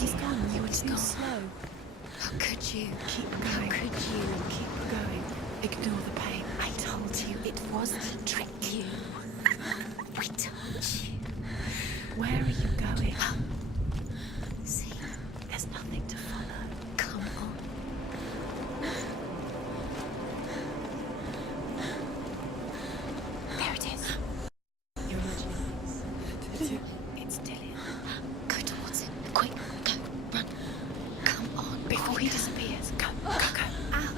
He's gone. You were too slow. How could you? Keep going. How could you? Keep going. Ignore the pain. I told you it was to trick you. I told you. Where are you going? See, There's nothing to follow. come on. There it is. You're imagining this. It's Dillian. Go towards him. Quick, go, run. Come on, Before he disappears. Go, go, go. Ow.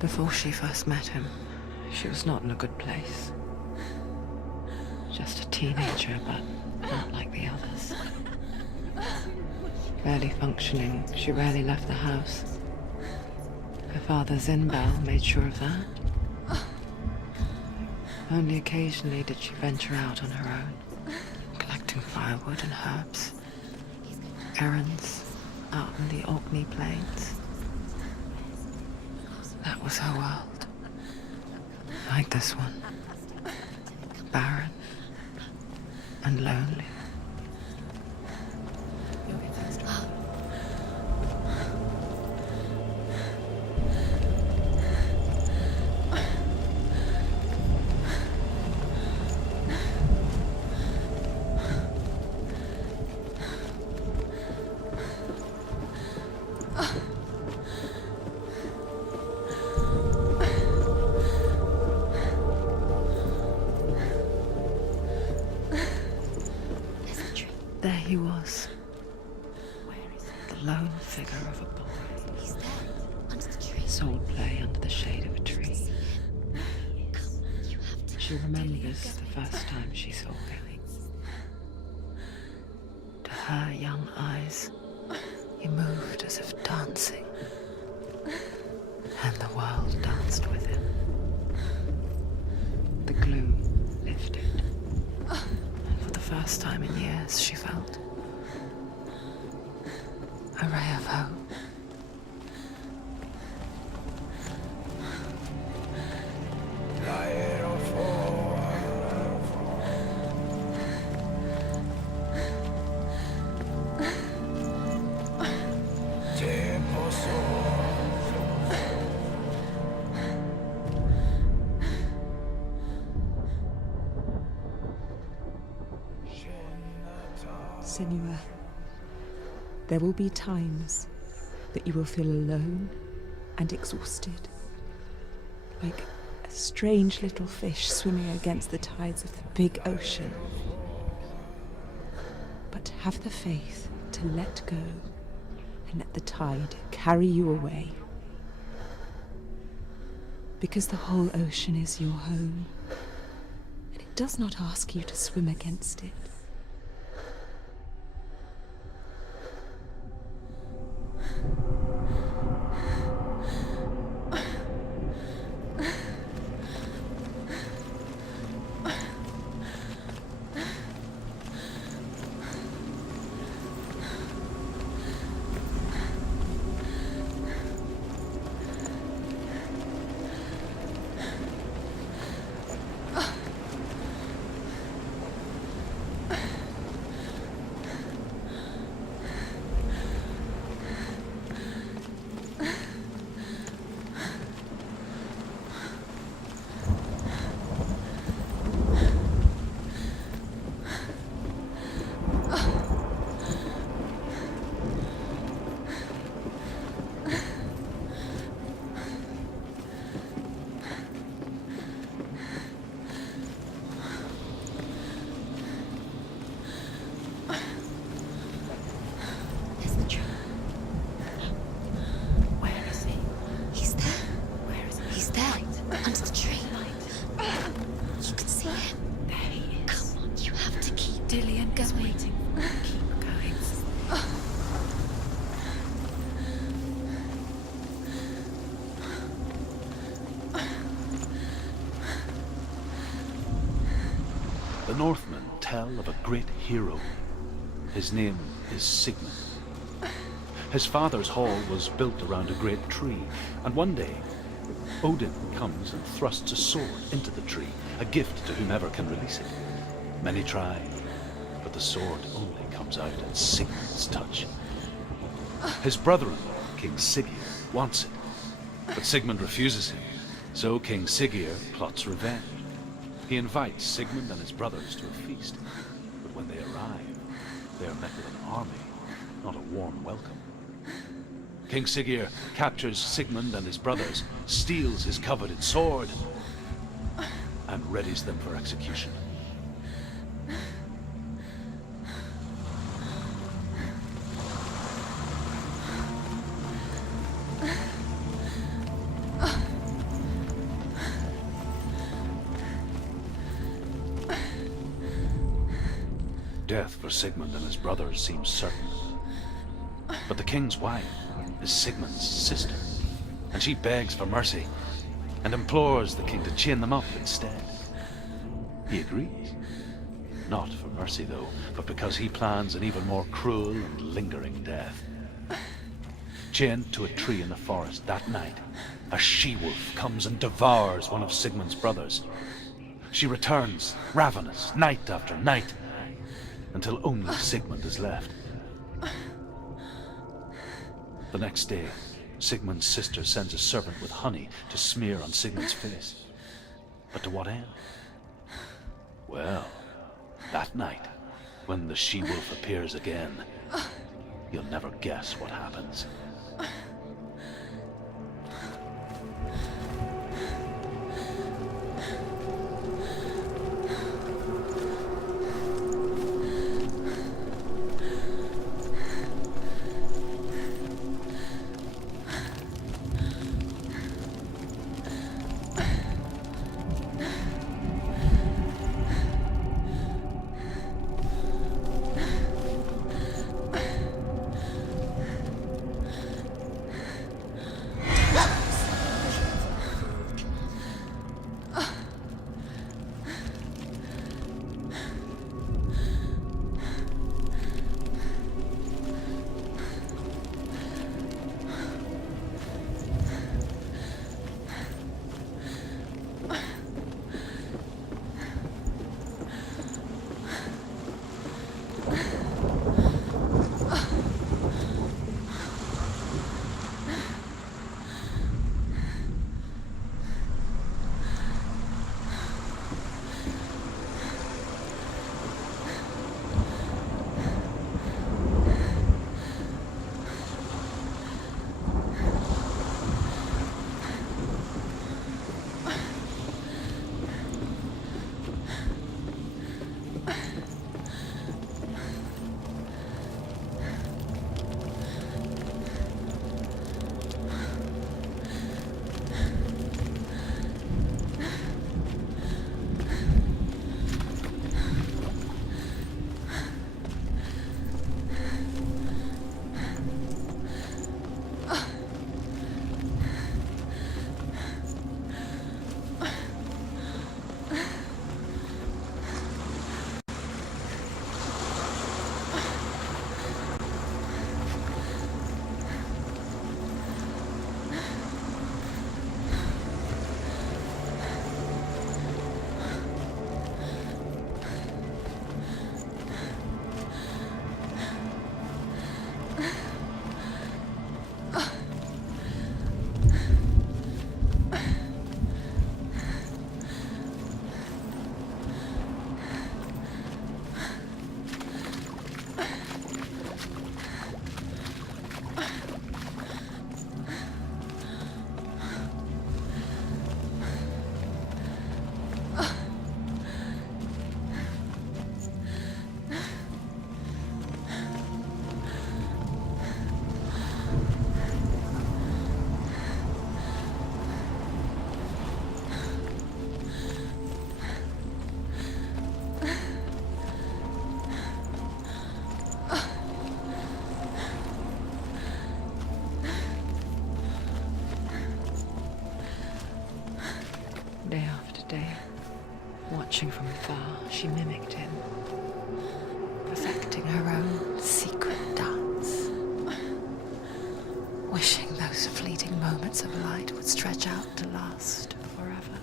Before she first met him, she was not in a good place. Just a teenager, but not like the others. Barely functioning, she rarely left the house. Her father's in-bell made sure of that. Only occasionally did she venture out on her own, collecting firewood and herbs, errands out in the Orkney Plains. That was her world. Like this one. Barren and lonely. You'll get things done. There he was, Where is it? the lone figure of a boy. He's there, under the tree. Soul play under the shade of a tree. Come, you have to. She remembers the first time she saw him. To her young eyes, he moved as if dancing, and the world danced with him. The gloom lifted, and for the first time in years she felt a ray of hope. Senua, there will be times that you will feel alone and exhausted, like a strange little fish swimming against the tides of the big ocean. But have the faith to let go and let the tide carry you away. Because the whole ocean is your home, and it does not ask you to swim against it. The Northmen tell of a great hero. His name is Sigmund. His father's hall was built around a great tree, and one day, Odin comes and thrusts a sword into the tree, a gift to whomever can release it. Many try, but the sword only comes out at Sigmund's touch. His brother-in-law, King Siggeir, wants it, but Sigmund refuses him, so King Siggeir plots revenge. He invites Sigmund and his brothers to a feast, but when they arrive, they are met with an army, not a warm welcome. King Siggeir captures Sigmund and his brothers, steals his coveted sword, and readies them for execution. Death for Sigmund and his brothers seems certain. But the king's wife is Sigmund's sister, and she begs for mercy and implores the king to chain them up instead. He agrees. Not for mercy, though, but because he plans an even more cruel and lingering death. Chained to a tree in the forest that night, a she-wolf comes and devours one of Sigmund's brothers. She returns, ravenous, night after night, until only Sigmund is left. The next day, Sigmund's sister sends a servant with honey to smear on Sigmund's face. But to what end? Well, that night, when the she-wolf appears again, you'll never guess what happens. Watching from afar, she mimicked him, perfecting her own secret dance, wishing those fleeting moments of light would stretch out to last forever.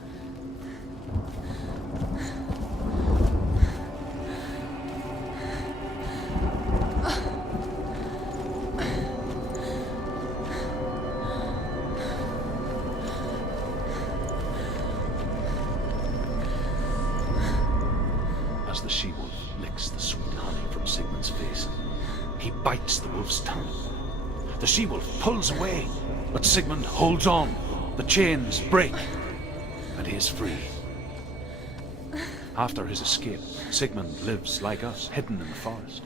As the she-wolf licks the sweet honey from Sigmund's face, he bites the wolf's tongue. The she-wolf pulls away, but Sigmund holds on. The chains break, and he is free. After his escape, Sigmund lives like us, hidden in the forest.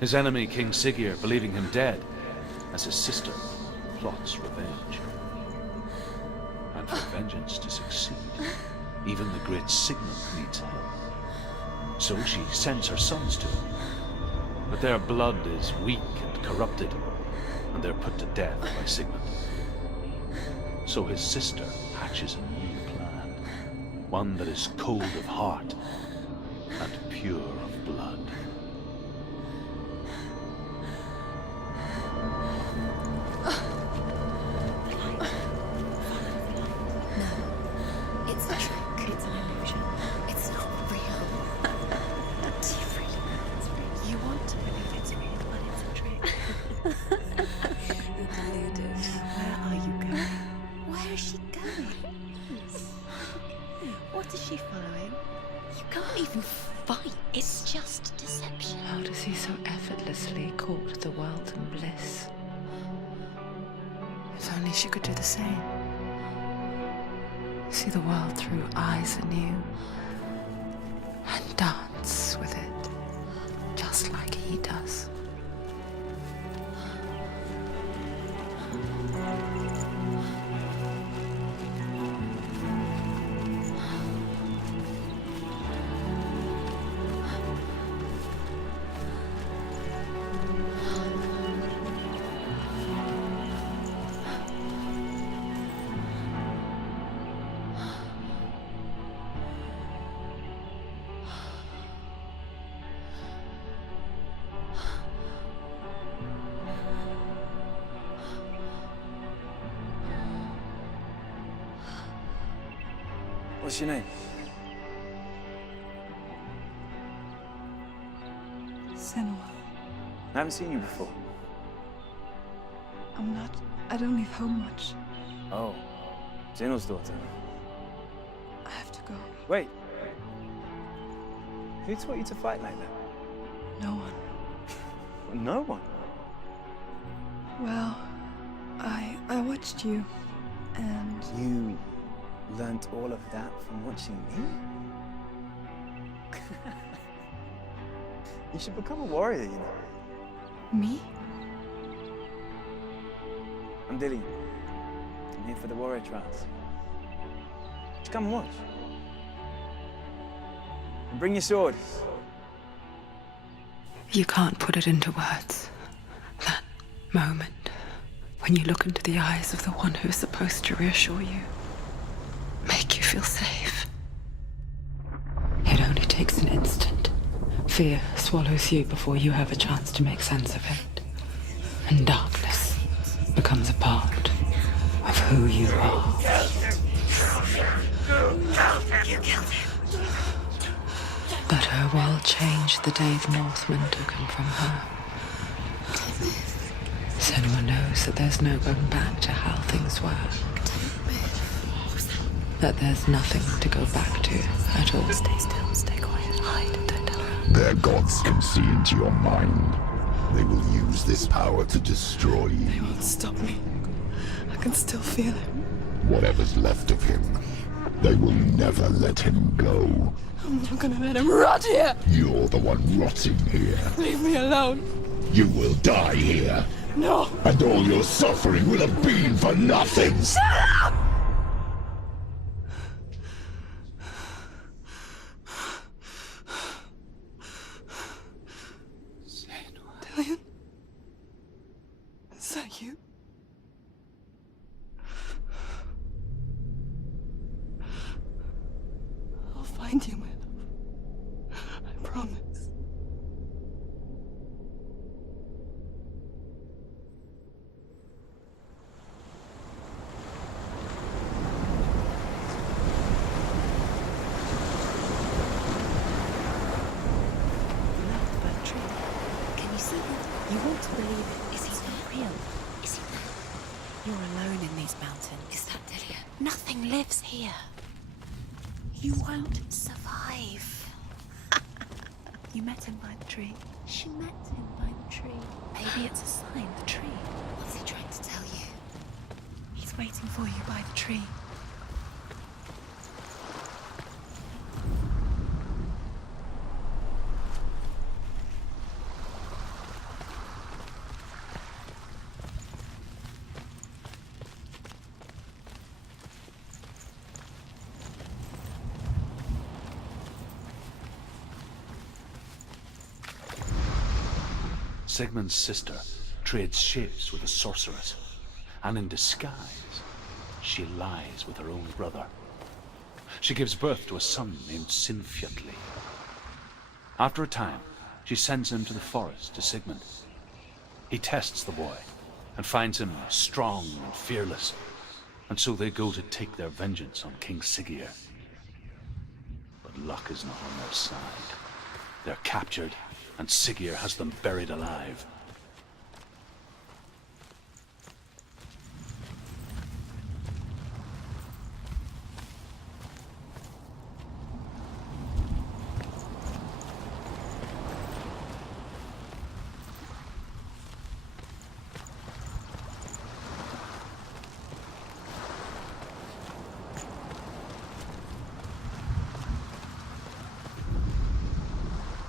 His enemy, King Siggeir, believing him dead, as his sister plots revenge. And for vengeance to succeed, even the great Sigmund needs help. So she sends her sons to him. But their blood is weak and corrupted, and they're put to death by Sigmund. So his sister hatches a new plan, one that is cold of heart and pure of blood. It's a trick. It's an illusion. It's not real. Do you really? You want to believe it's real, but it's a trick. You deluded. Where are you going? Where is she going? What is she following? You can't even fight. It's just deception. How does he so effortlessly court the world and bliss? If only she could do the same. See the world through eyes anew and dance with it, just like he does. What's your name? Senua. I haven't seen you before. I don't leave home much. Oh, Zeno's daughter. I have to go. Wait. Who taught you to fight like that? No one. No one. Well, I watched you, and You learnt all of that from watching me? You should become a warrior, you know. me? I'm Dillian. I'm here for the warrior trials. Just come and watch. And bring your sword. You can't put it into words. That moment when you look into the eyes of the one who is supposed to reassure you, make you feel safe. It only takes an instant. Fear swallows you before you have a chance to make sense of it. And darkness becomes a part of who you are. You killed him. But her world changed the day the Northmen took him from her. Senua knows that there's no going back to how things were. That there's nothing to go back to at all. Stay still, stay quiet, hide, don't tell her. Their gods can see into your mind. They will use this power to destroy They you. won't stop me. I can still feel him. Whatever's left of him, they will never let him go. I'm not gonna let him rot here. You're the one rotting here. Leave me alone. You will die here, No. and all your suffering will have been for nothing. Dillian? Is that you? I'll find you, my love. You're alone in these mountains. Is that Delia? Nothing lives here. You won't survive. You met him by the tree. She met him by the tree. Maybe it's a sign, the tree. What's he trying to tell you? He's waiting for you by the tree. Sigmund's sister trades shapes with a sorceress, and in disguise, she lies with her own brother. She gives birth to a son named Sinfjotli. After a time, she sends him to the forest to Sigmund. He tests the boy and finds him strong and fearless, and so they go to take their vengeance on King Siggeir. But luck is not on their side. They're captured, and Siggeir has them buried alive.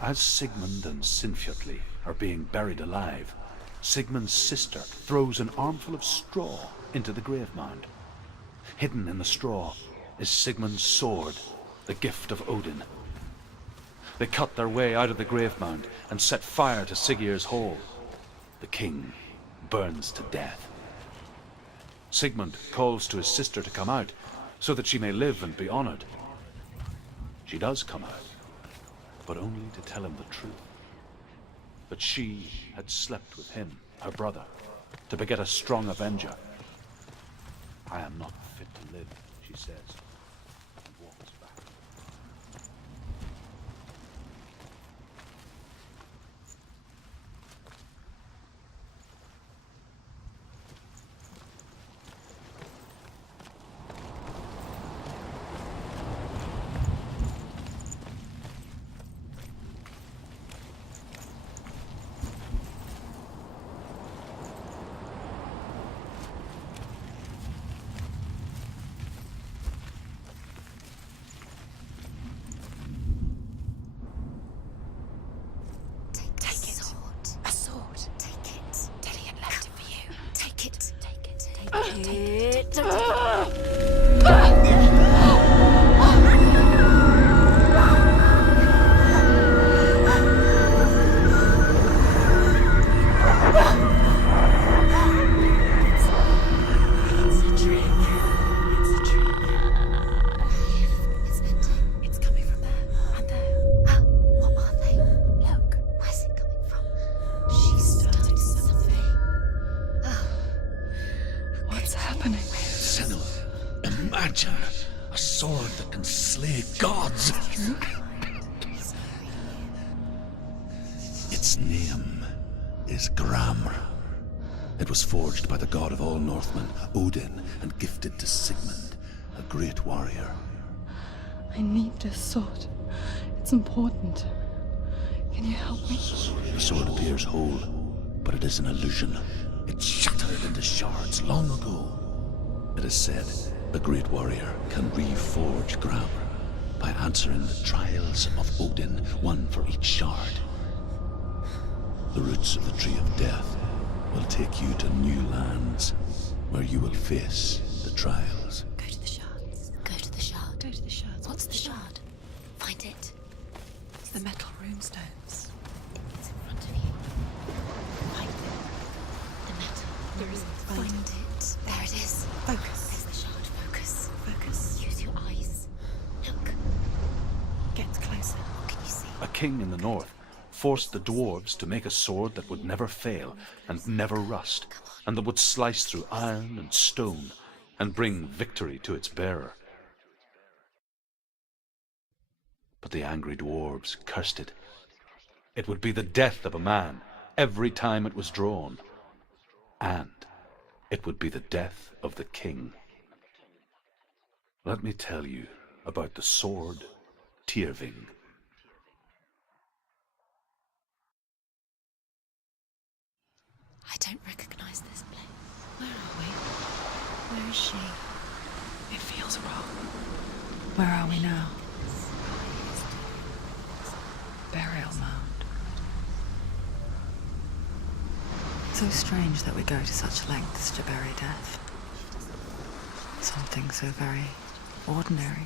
As Sigmund and Sinfjotli are being buried alive, Sigmund's sister throws an armful of straw into the grave mound. Hidden in the straw is Sigmund's sword, the gift of Odin. They cut their way out of the grave mound and set fire to Siggeir's hall. The king burns to death. Sigmund calls to his sister to come out so that she may live and be honored. She does come out, but only to tell him the truth. That she had slept with him, her brother, to beget a strong avenger. I am not fit to live, she says, and walks back. Imagine a sword that can slay gods. Its name is VRAM. It was forged by the god of all Northmen, Odin, and gifted to Sigmund, a great warrior. I need this sword. It's important. Can you help me? The sword appears whole, but it is an illusion. It shattered into shards long ago. It is said a great warrior can reforge VRAM by answering the trials of Odin, one for each shard. The roots of the Tree of Death will take you to new lands where you will face the trials. Go to the shards. Go to the shard. Go to the shards. What's the shard? Find it. It's the metal runestones. It's in front of you. Find it. The metal. There is. Find it. There it is. Focus. There's the shard. Focus. Focus. Use your eyes. Look. Get closer. What can you see? A king in the north forced the dwarves to make a sword that would never fail and never rust, and that would slice through iron and stone and bring victory to its bearer. But the angry dwarves cursed it. It would be the death of a man every time it was drawn, and It would be the death of the king. Let me tell you about the sword Tyrving. I don't recognize this place. Where are we? Where is she? It feels wrong. Where are we now? Burial mound. So strange that we go to such lengths to bury death. Something so very ordinary,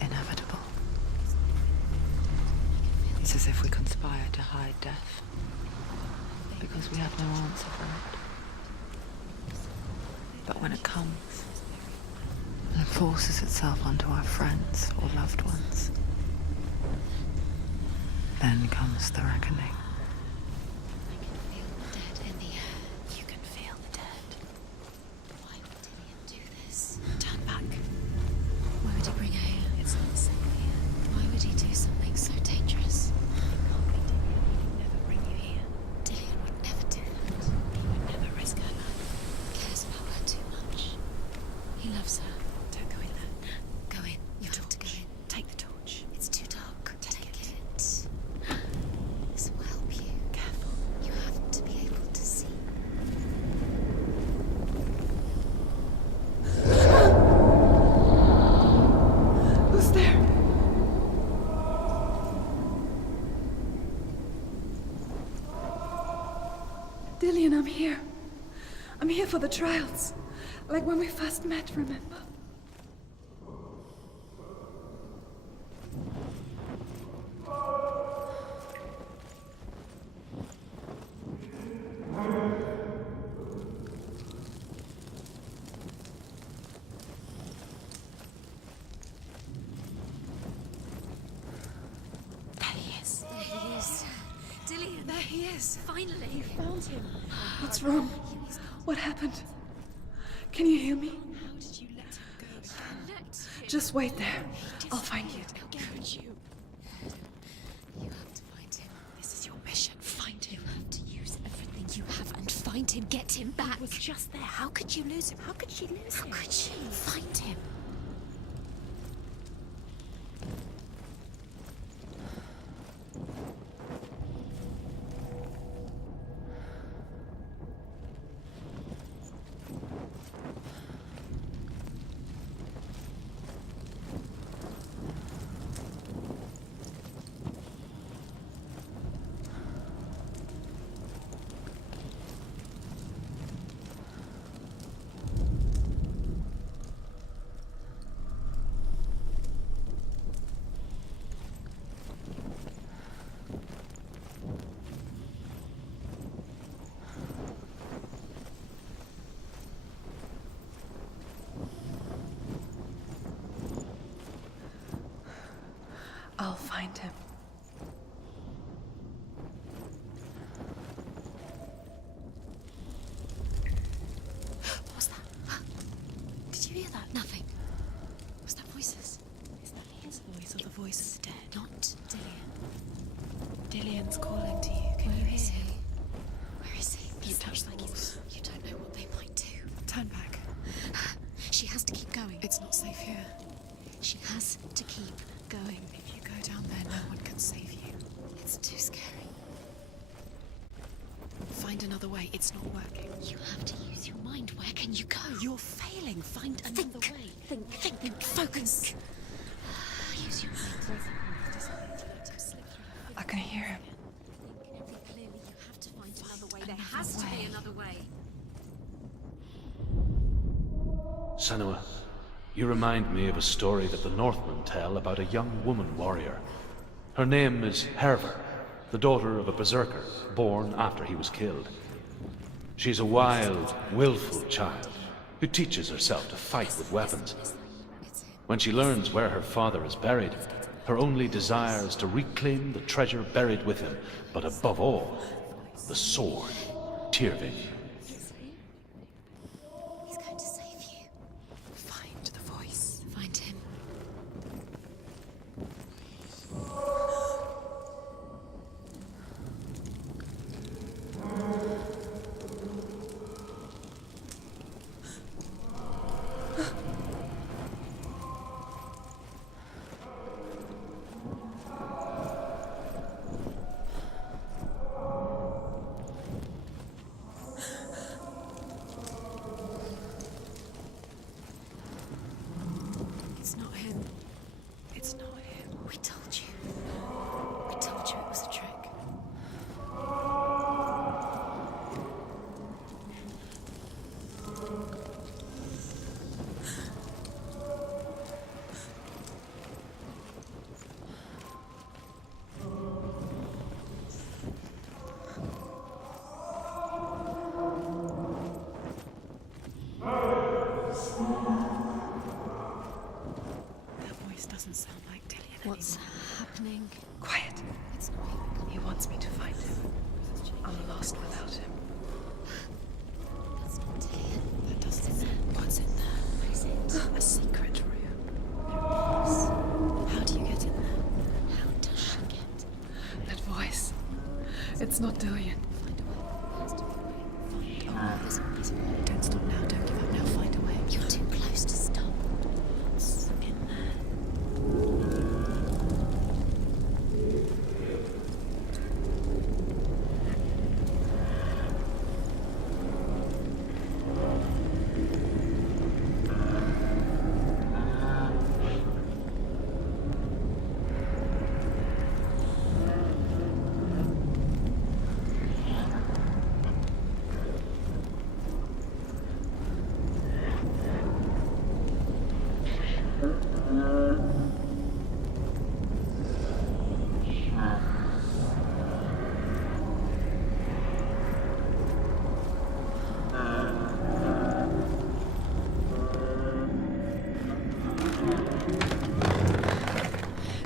inevitable. It's as if we conspire to hide death, because we have no answer for it. But when it comes, and it forces itself onto our friends or loved ones, then comes the reckoning. I can feel the dead in the air. You can feel the dead. Why would Dillian do this? Turn back. Why would he bring her here? It's not safe here. Why would he do something so dangerous? It can't be Dillian. He'd never bring you here. Dillian would never do that. He would never risk her life. He cares about her too much. He loves her. Don't go in there. Go in. You have to go in. Take the torch. It's too dark. Take it. This will help you. Careful. You have to be able to see. Who's there? Dillian, I'm here. I'm here for the trials. Like when we first met, remember? There he is. There he is. Dillian. There he is. Finally. You found him. What's wrong? What happened? Can you hear me? How did you let him go? You let him. Just wait there. I'll find you. How could you? You have to find him. This is your mission. Find him. You have to use everything you have and find him. Get him back. He was just there. How could you lose him? How could she lose him? How could she? Find him. I'll find him. What was that? Did you hear that? Nothing. Was that voices? Is that his voice or the voice of the dead? Not Dillian. Dillian's calling to you. Can you hear him? Where is he? Don't touch the walls. You don't know what they might do. Turn back. She has to keep going. It's not safe here. She has to keep going. If you go down there, no one can save you. It's too scary. Find another way. It's not working. You have to use your mind. Where can you go? You're failing. Find another way. Think. Focus. Use your mind. I can hear him. Think clearly. You have to find another way. There has to be another way. Senua, you remind me of a story that the Northmen tell about a young woman warrior. Her name is Herver, the daughter of a berserker, born after he was killed. She's a wild, willful child who teaches herself to fight with weapons. When she learns where her father is buried, her only desire is to reclaim the treasure buried with him, but above all, the sword, Tyrving. He's going to save you. Find the voice. Find him. doesn't sound like Dillian What's anymore. happening? Quiet. It's not. He wants me to find him. I'm lost without him. That's not Dillian. That doesn't. What's in there? What is it? A secret room. Yes. How do you get in there? How does she get? That voice. It's not Dillian. Find a way. Has to be a way. There's always a way. Don't stop now. Don't give up now. Find a way. You're too close to stop. What's in there?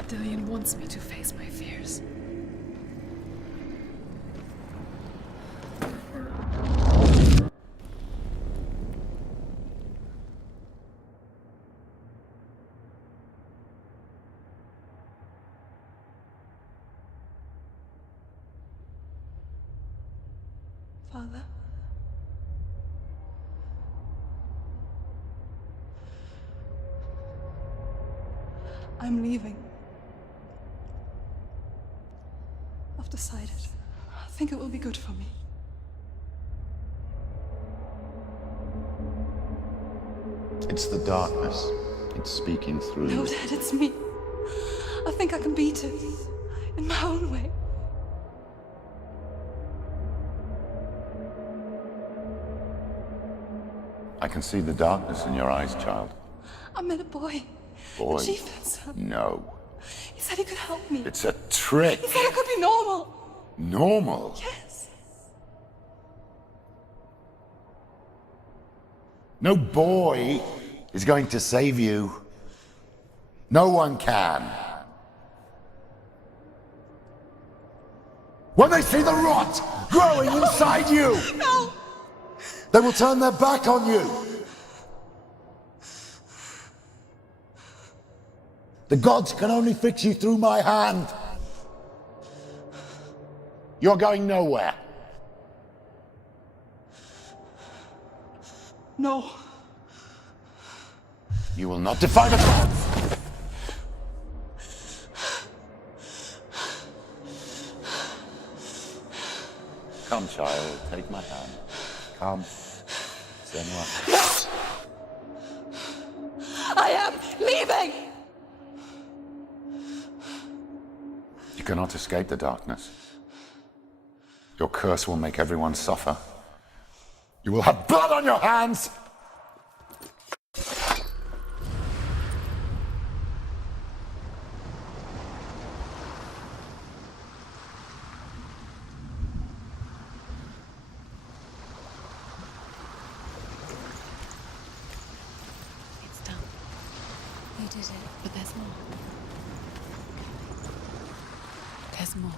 Dillian wants me to face my fears. Father? I'm leaving. I've decided. I think it will be good for me. It's the darkness. It's speaking through No, you. Dad, it's me. I think I can beat it. In my own way. I can see the darkness in your eyes, child. I met a boy. Boy. The chieftain's son. No. He said he could help me. It's a trick. He said I could be normal. Normal. Yes. No boy is going to save you. No one can. When they see the rot growing inside you, No! they will turn their back on you. The gods can only fix you through my hand. You're going nowhere. No. You will not defy the gods. Come, child, take my hand. Come. Senua. I am leaving! You cannot escape the darkness. Your curse will make everyone suffer. You will have blood on your hands! It's done. You did it. But there's more. There's more.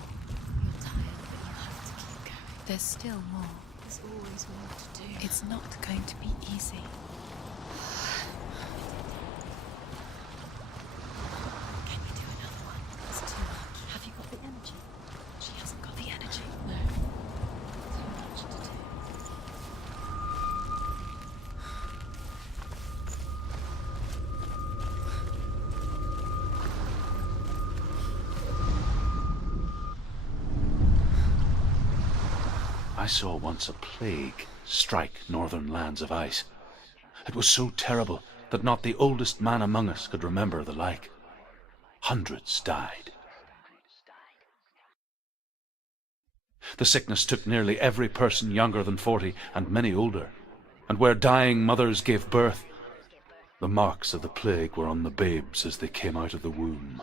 You're tired, but you have to keep going. There's still more. There's always more to do. It's not going to be easy. Can you do another one? It's too much. Have you got the energy? She hasn't got the energy. No. Too much to do. I saw once a plague strike northern lands of ice. It was so terrible that not the oldest man among us could remember the like. Hundreds died. The sickness took nearly every person younger than 40 and many older, and where dying mothers gave birth, the marks of the plague were on the babes as they came out of the womb.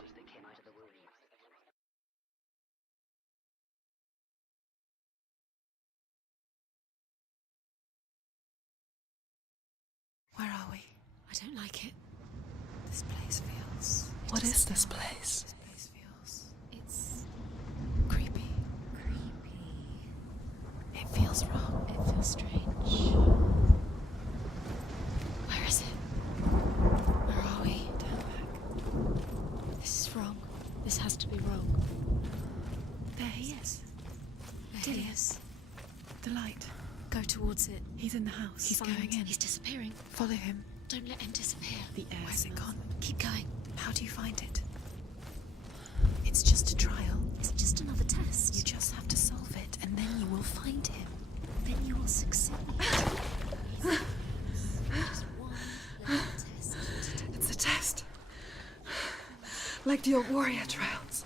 Where are we? I don't like it. This place feels... What is this place? This place feels... It's creepy. creepy. It feels wrong. It feels strange. Where is it? Where are we? Turn back. This is wrong. This has to be wrong. There he is. There he is. The light. Go towards it. He's in the house. He's Find- going in. He's disappearing. Follow him. Don't let him disappear. The air. Where's it gone? Keep going. How do you find it? It's just a trial. It's just another test. You just have to solve it, and then you will find him. Then you will succeed. Just one little test. It's a test. Like the old warrior trials.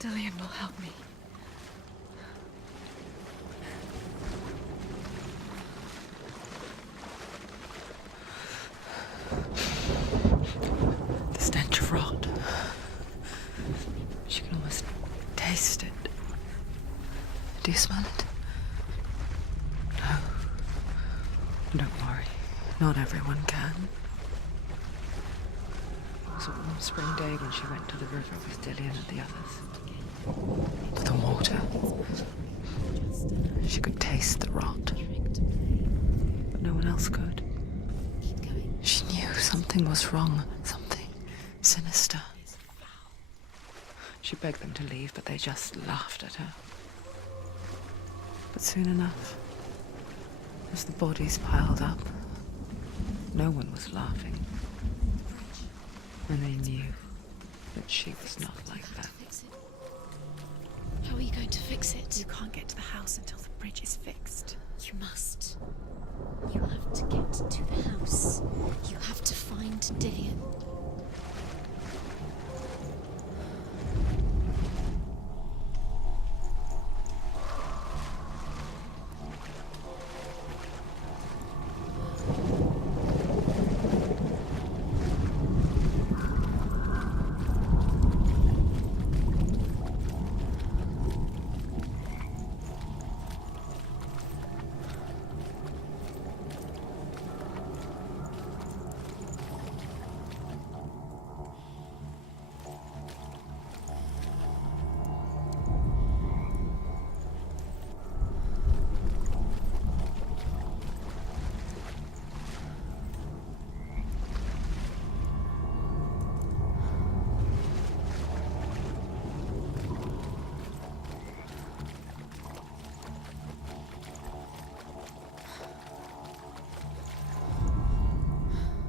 Dillion will help me. The stench of rot. She can almost taste it. Do you smell it? No. Don't worry. Not everyone can. It was a warm spring day when she went to the river with Dillion and the others. For the water. She could taste the rot. But no one else could. She knew something was wrong. Something sinister. She begged them to leave, but they just laughed at her. But soon enough, as the bodies piled up, no one was laughing. And they knew that she was not like that. Fix it. How are you going to fix it? You can't get to the house until the bridge is fixed. You must. You have to get to the house. You have to find Dillion.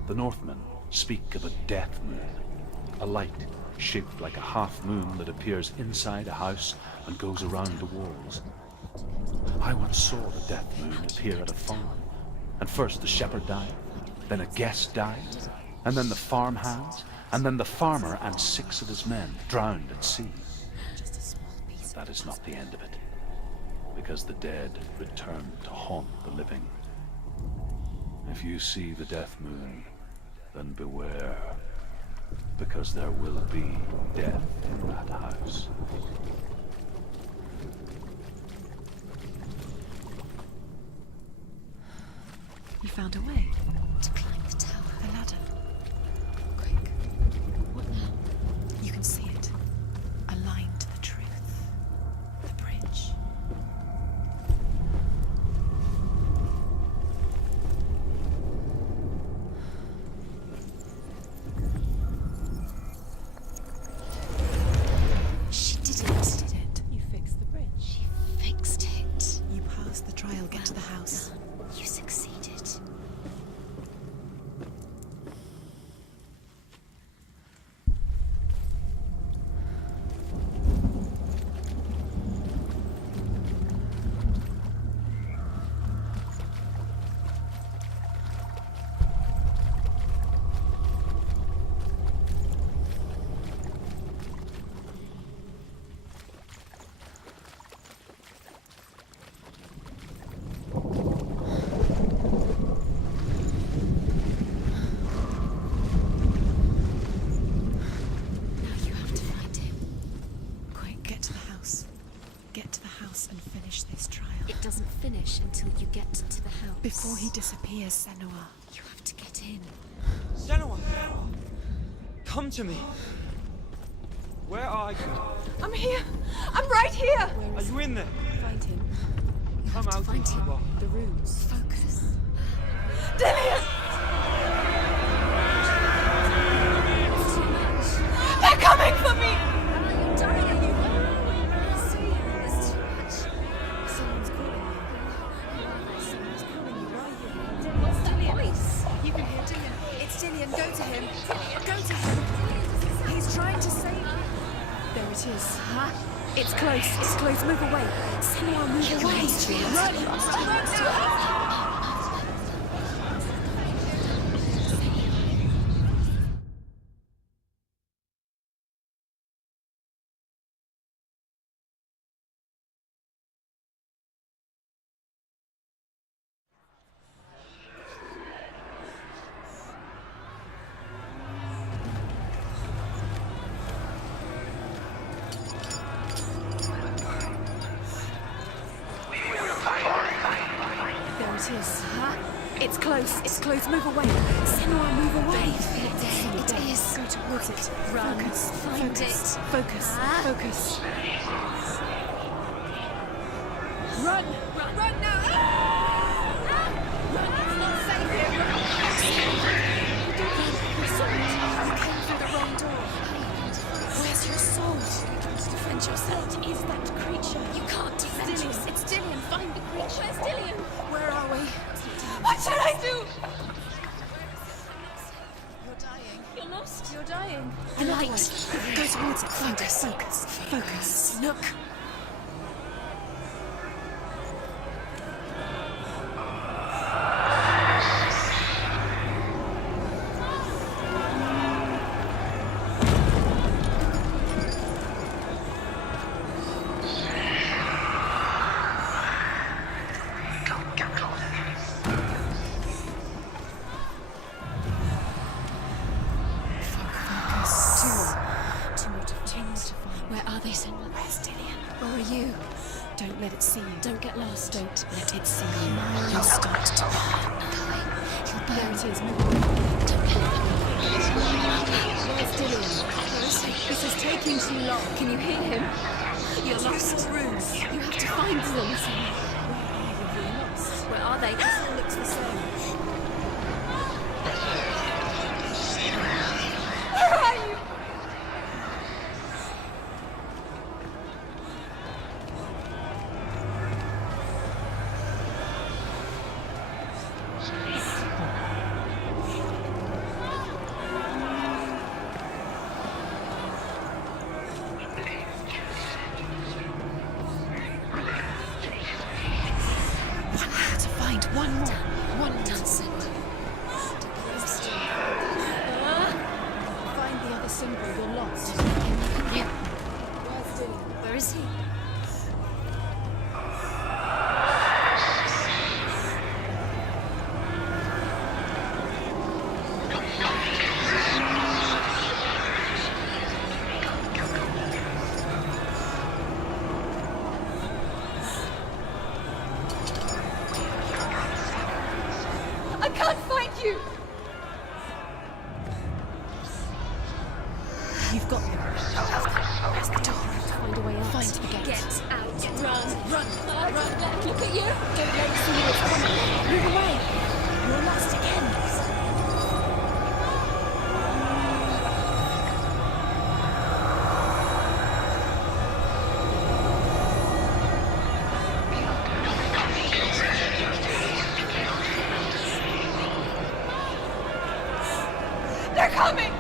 The Northmen speak of a death moon, a light shaped like a half moon that appears inside a house and goes around the walls. I once saw the death moon appear at a farm, and first the shepherd died, then a guest died, and then the farmhands, and then the farmer and 6 of his men drowned at sea. But that is not the end of it, because the dead return to haunt the living. If you see the death moon, then beware, because there will be death in that house. You found a way. To climb the tower. The ladder. Quick. What now? You can see it. Aligned to the truth. The bridge. She did it. Did it. You fixed the bridge. She fixed it. You passed the trial, get to the house. You succeeded. Now you have to find him. Quick, get to the house. Get to the house and finish this trial. It doesn't finish until you get to the house. Before he disappears, Senua. You have to get in. Senua! Come to me! Where are you? I'm here! I'm right here! Are you in there? Find him. Come out Find if you him. are. The rooms. Focus. Dillian! It's too much. They're coming for me! Are you dying? I see. It's too much. Someone's calling you. Someone's calling you. Why are you? What's that voice? You can hear Dillian. It's Dillian. Go to him. Go to him. He's trying to save you. There it is. Huh? It's close. It's close. Move away. Senua, move away. Run! There it is. Huh? It's close. It's close. Move away. Senua, move away. It is. Go towards it. Run. Focus. Find it. Focus. Focus. Run! Run now! Run! It's not safe here. Your sword. You came through the wrong door. Where's your sword? You can't defend yourself. What is that creature? You can't defend yourself. It's Dillian. Find the creature. Where's Dillian? Where are we? What should I do? You're dying. You're lost. You're dying. The light. Go towards it. Focus. Focus. Focus. Look. Where are they, Senua? Where's Dillian? Where are you? Don't let it see you. Don't get lost. Don't let it see you. You'll start to burn. He'll burn. There it is. Move away. Where's Dillian? Where is he? This is taking too long. Can you hear him? You're lost. Rooms. You have to find them. Where are you? You're lost. Where are they? This all looks the same. Where are you? One more. One done, Senua. Find the other symbol. You're lost. Where's Dillian? Where is he? I can't find you! You've got them. Where's the door? Find a way out. Find the gate. Get out. Run. Run. Run. Look at you. Don't let it see you. It's coming. Move away. You're lost again. They're coming!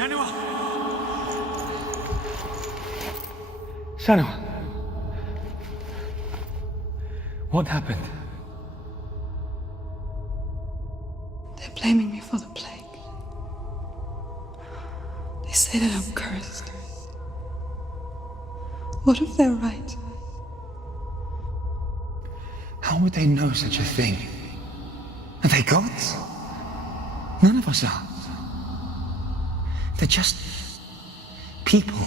Senua! Senua! What happened? They're blaming me for the plague. They say that I'm cursed. What if they're right? How would they know such a thing? Are they gods? None of us are. They're just people.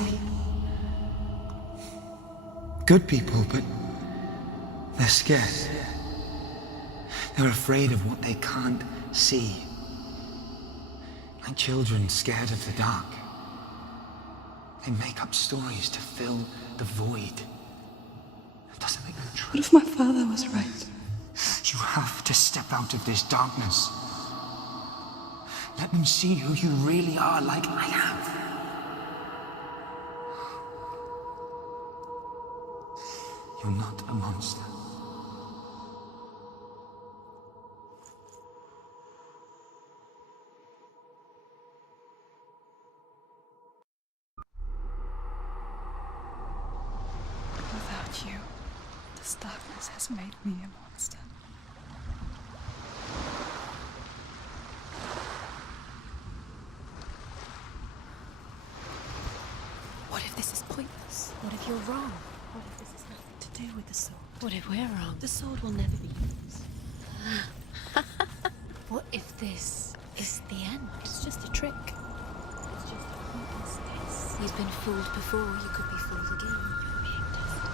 Good people, but they're scared. They're afraid of what they can't see. Like children scared of the dark. They make up stories to fill the void. It doesn't make them true. What if my father was right? You have to step out of this darkness. Let them see who you really are, like I have. You're not a monster. Without you, this darkness has made me a monster. What if this is pointless? What if you're wrong? What if this has nothing to do with the sword? What if we're wrong? The sword will never be used. What if this is the end? It's just a trick. It's just a pointless test. You've been fooled before, you could be fooled again. You're being tested.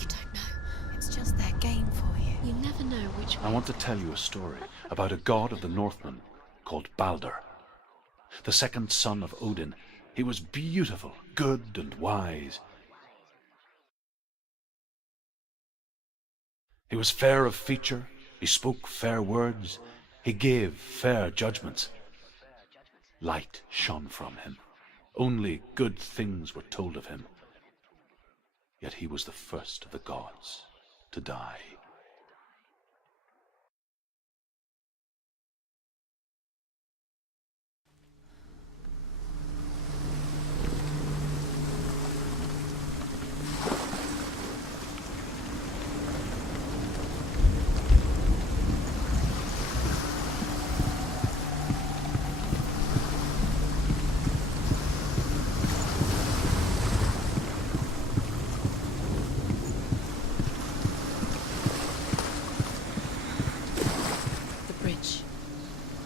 You don't know. It's just their game for you. You never know which way. I want to tell you a story about a god of the Northmen called Balder. The second son of Odin. He was beautiful, good, and wise. He was fair of feature, he spoke fair words, he gave fair judgments. Light shone from him. Only good things were told of him. Yet he was the first of the gods to die.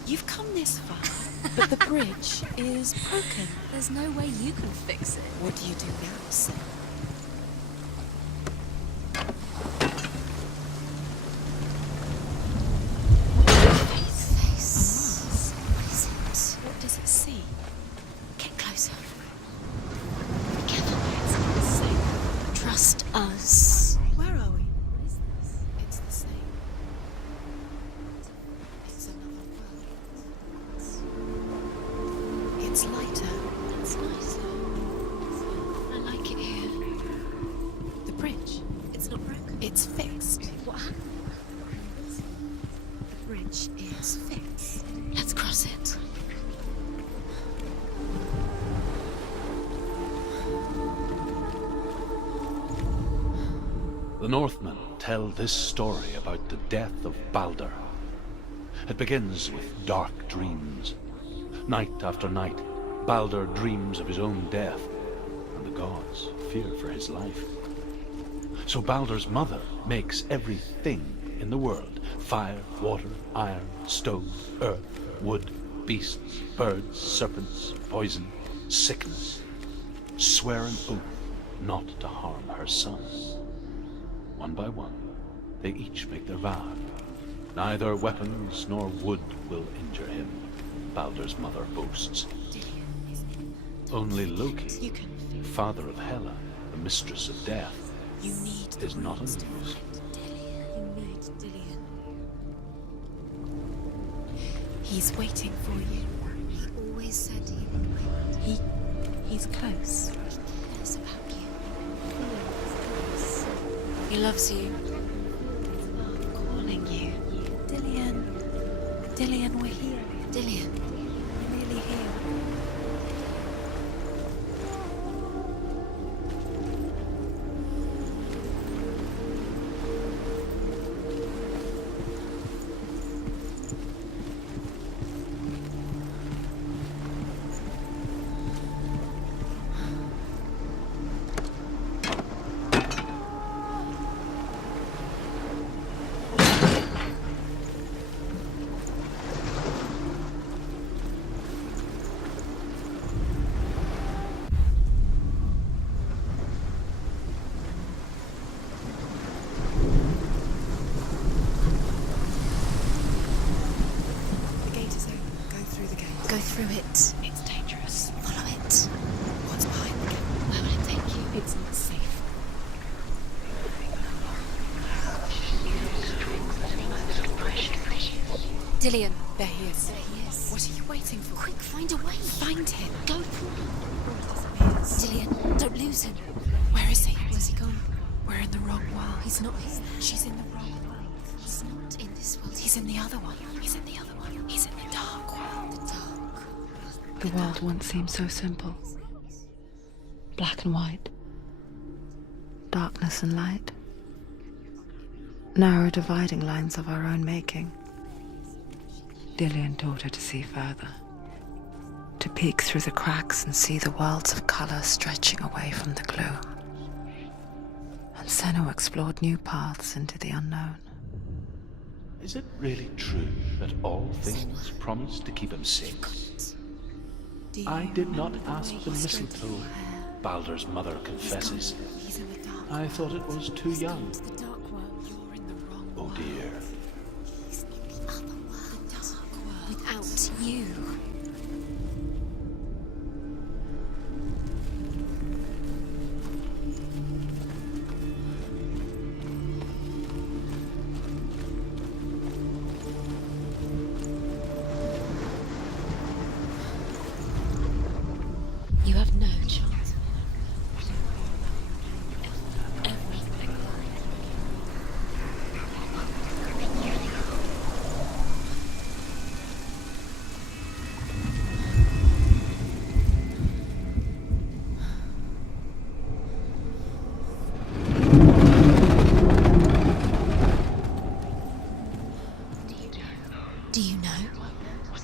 You've come this far, but the bridge is broken. There's no way you can fix it. What do you do now, Sam? Face. What is it? What does it see? Get closer. Be careful. It's safe. Trust us. Where are we? What is this? It's the same. It's another world. It's lighter. It's nicer. I like it here. The bridge. It's not broken. It's fixed. What happened? The bridge is fixed. Let's cross it. The Northmen tell this story about the death of Balder. It begins with dark dreams. Night after night, Balder dreams of his own death, and the gods fear for his life. So Balder's mother makes everything in the world: fire, water, iron, stone, earth, wood, beasts, birds, serpents, poison, sickness, swear an oath not to harm her son. One by one, they each make their vow. Neither weapons nor wood will injure him, Balder's mother boasts. Only Loki, father of Hela, the mistress of death, is not amused. You need Dillion. He's waiting for you. He always said he would wait. He's close. He cares about you. He loves you. I'm calling you. Dillion. Dillion, we're here. Dillion. We're nearly Go through it. It's dangerous. Follow it. What's behind the gate? Where will it take you? It's not safe. Dillion. There he is. There he is. What are you waiting for? Quick, find a way. Find him. Go. Dillion, don't lose him. Where is he? Where's he gone? We're in the wrong world. He's not here. She's in the wrong world. He's not in this world. He's in the other one. He's in the other one. He's in the dark world. The dark. The world once seemed so simple. Black and white. Darkness and light. Narrow dividing lines of our own making. Dillion taught her to see further. To peek through the cracks and see the worlds of color stretching away from the gloom. And Senua explored new paths into the unknown. Is it really true that all things promise to keep him safe? I did not ask the mistletoe, Baldur's mother confesses. He's in the dark. I thought it was too young. The dark world. You're in the wrong Oh world. dear. He's in the other world. The dark world. Without you. You have no chance. Everything. Do you know?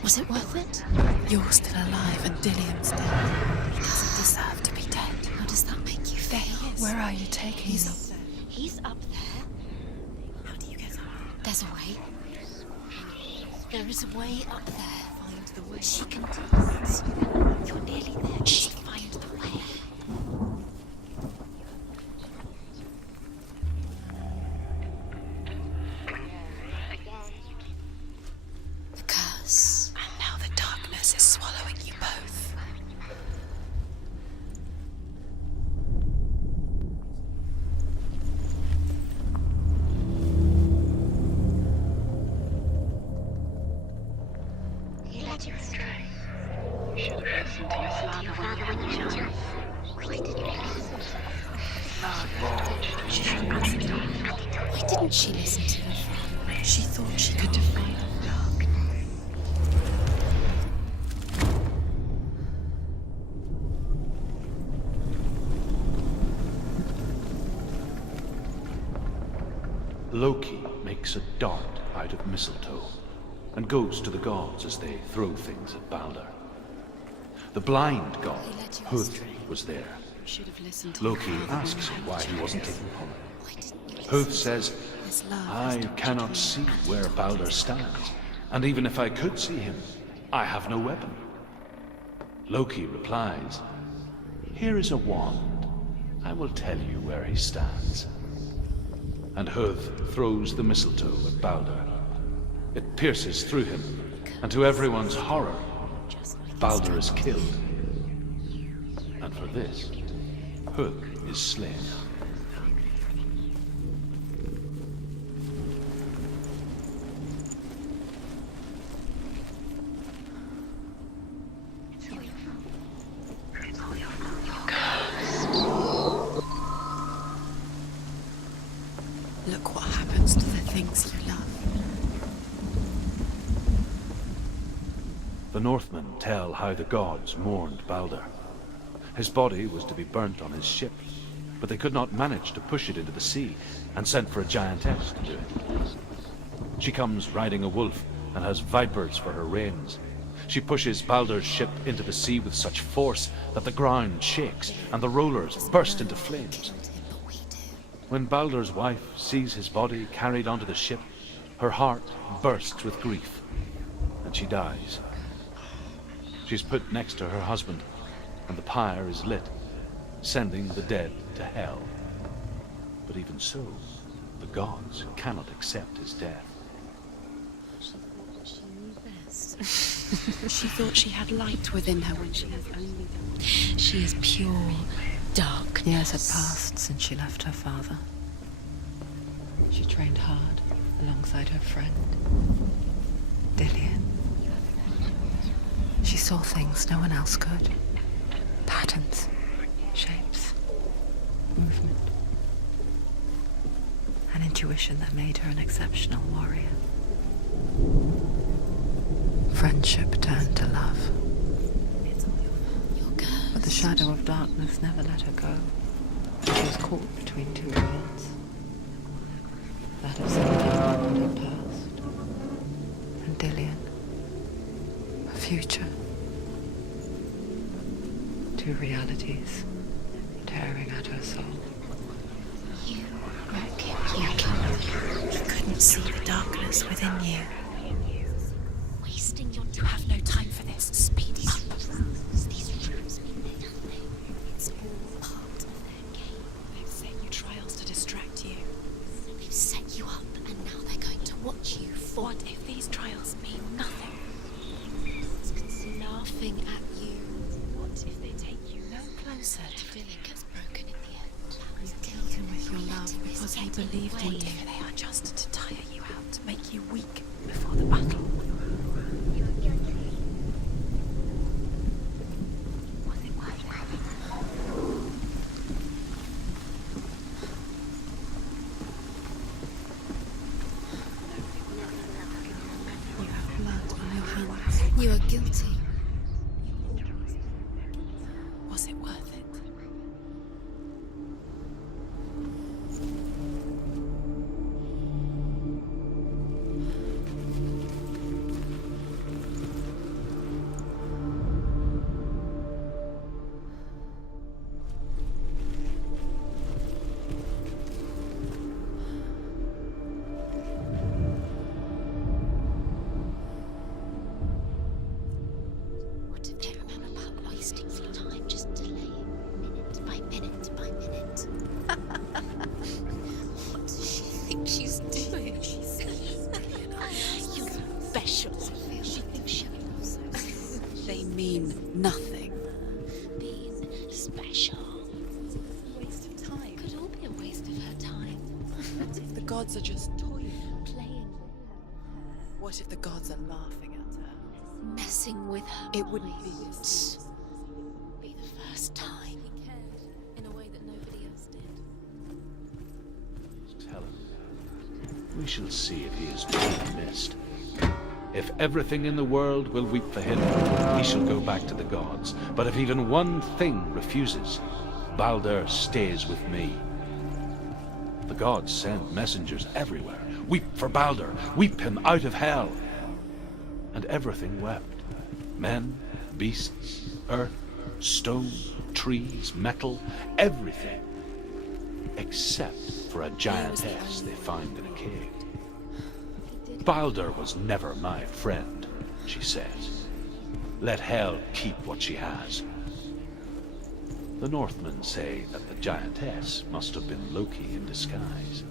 Was it worth it? You're still alive and Dillion's dead. He doesn't deserve to be dead. How does that make you feel? There he is. Where are you taking He's me? up there. He's up there. How do you get up? There's a way. There is a way up there. Find the way. She can do it. You're nearly there. She find the way. The curse. And now the darkness is swallowing you both. He led you astray. You should have listened to your father when you were young. Why didn't you listen? Why didn't she listen to her father? She thought she could define the dark. Loki makes a dart out of mistletoe and goes to the gods as they throw things at Baldur. The blind god, Hud, was there. You should have listened to Loki your father asks him why he wasn't taking part. Why didn't you listen? Hud says, His love I has taught cannot you see to where Baldur stands, and even if I could see him, I have no weapon. Loki replies, Here is a wand. I will tell you where he stands. And Hud throws the mistletoe at Baldur. It pierces through him, and to everyone's horror, Baldur is killed. And for this, Hud is slain. Look what happens to the things you love. The Northmen tell how the gods mourned Baldur. His body was to be burnt on his ship, but they could not manage to push it into the sea, and sent for a giantess to do it. She comes riding a wolf and has vipers for her reins. She pushes Baldur's ship into the sea with such force that the ground shakes and the rollers burst into flames. When Baldur's wife sees his body carried onto the ship, her heart bursts with grief, and she dies. She's put next to her husband, and the pyre is lit, sending the dead to hell. But even so, the gods cannot accept his death. She thought that she knew best. She thought she had light within her when she has only... She is pure darkness. Years had passed since she left her father. She trained hard alongside her friend, Dillian. She saw things no one else could. Patterns, shapes, movement. An intuition that made her an exceptional warrior. Friendship turned to love. But the shadow of darkness never let her go. She was caught between two worlds. That of Senua and her past. And Dillian. A future. Two realities tearing at her soul. You broke him. You couldn't see the darkness within you. Wasting your time. You have no time for this. Speed up. These rooms mean nothing. It's all part of their game. They've set you trials to distract you. They've set you up, and now they're going to watch you fall. What if these trials mean nothing? Laughing at you. What if they take you no closer to Everything gets broken in the end. You killed him with your love because he believed in you. If they are just to tire you out, to make you weak before the battle. Was it worth it? You have blood on your hands. You are guilty. Was it worth it? What if they remember about wasting your time, just delaying minute by minute by minute? What does she think she's doing? You're special. She thinks she knows. They mean nothing. Being special Waste of time. could all be a waste of her time. What if the gods are just toying? Playing, What if the gods are laughing at her? messing with her. It wouldn't be mind. this. Be the first time. He cared in a way that nobody else did. Tell him. We shall see if he is truly missed. If everything in the world will weep for him, he shall go back to the gods. But if even one thing refuses, Baldur stays with me. The gods send messengers everywhere. Weep for Baldur, weep him out of hell. And everything wept. Men, beasts, earth, stone, trees, metal, everything. Except for a giantess they find in a cave. Baldur was never my friend, she says. Let Hell keep what she has. The Northmen say that the giantess must have been Loki in disguise.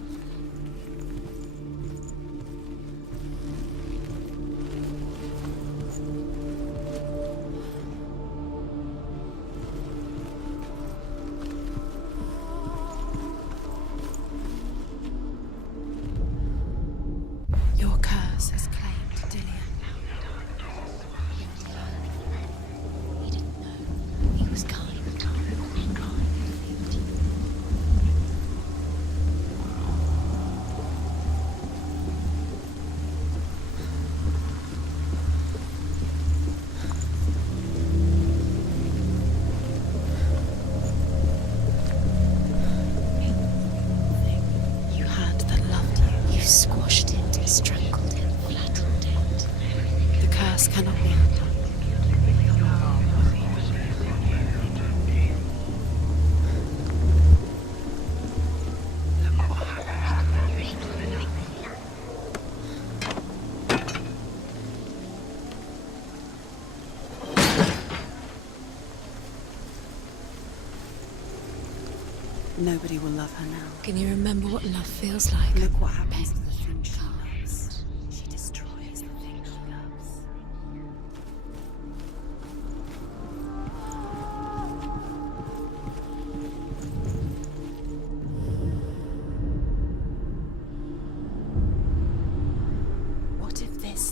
Your curse has claimed Dillian. He didn't know. He was kind. You had that loved you. You squashed it, strangled it, flattened it. The curse cannot be undone. Nobody will love her now. Can you remember what love feels like? Look what happens to the thing she loves. She destroys the thing she loves.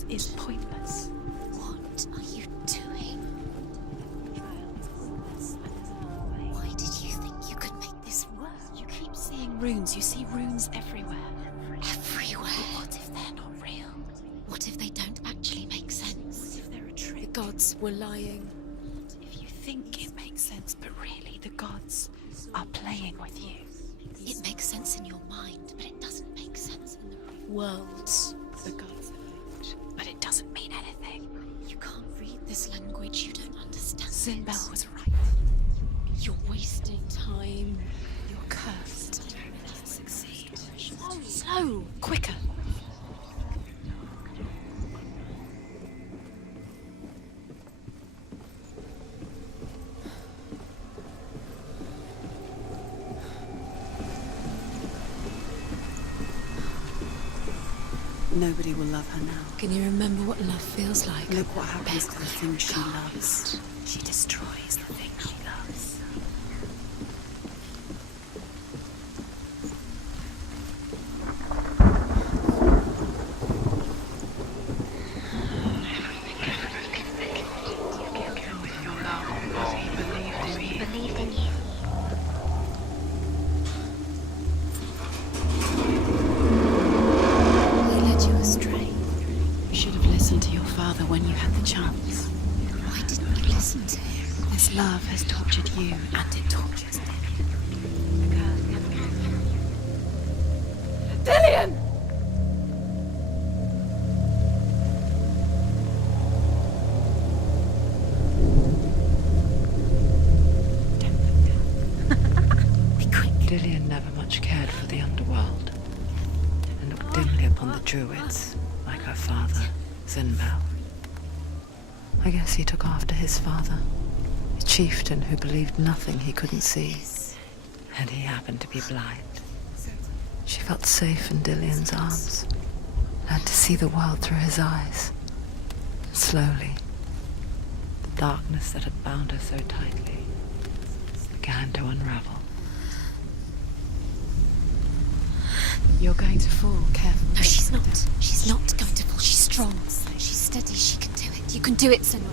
is pointless. What are you doing? Why did you think you could make this work? You keep seeing runes. You see runes everywhere. Everywhere. But what if they're not real? What if they don't actually make sense? What if they're a trick? The gods were lying. If you think it makes sense, but really the gods are playing with you. It makes sense in your mind, but it doesn't make sense in the real world. The gods are linked, but it doesn't mean anything. You can't read this language, you don't understand. Zinbel was right. You're wasting time. You're cursed. Succeed. Slow! Quicker! Nobody will love her now. Can you remember what love feels like? Look what happens to the thing she loves. She destroys the thing she loves. Believed in you. They led you astray. You should have listened to your father when you had the chance. Why didn't you listen to him? This love has tortured you, and it tortures him. Dillian! Dillian never much cared for the underworld, and looked dimly upon the druids, like her father, Zinbel. I guess he took after his father, a chieftain who believed nothing he couldn't see, and he happened to be blind. She felt safe in Dillian's arms, learned to see the world through his eyes. And slowly, the darkness that had bound her so tightly began to unravel. You're going to fall, careful. No, she's not. She's not going to fall. She's strong. She's steady. She can do it. You can do it, Senua.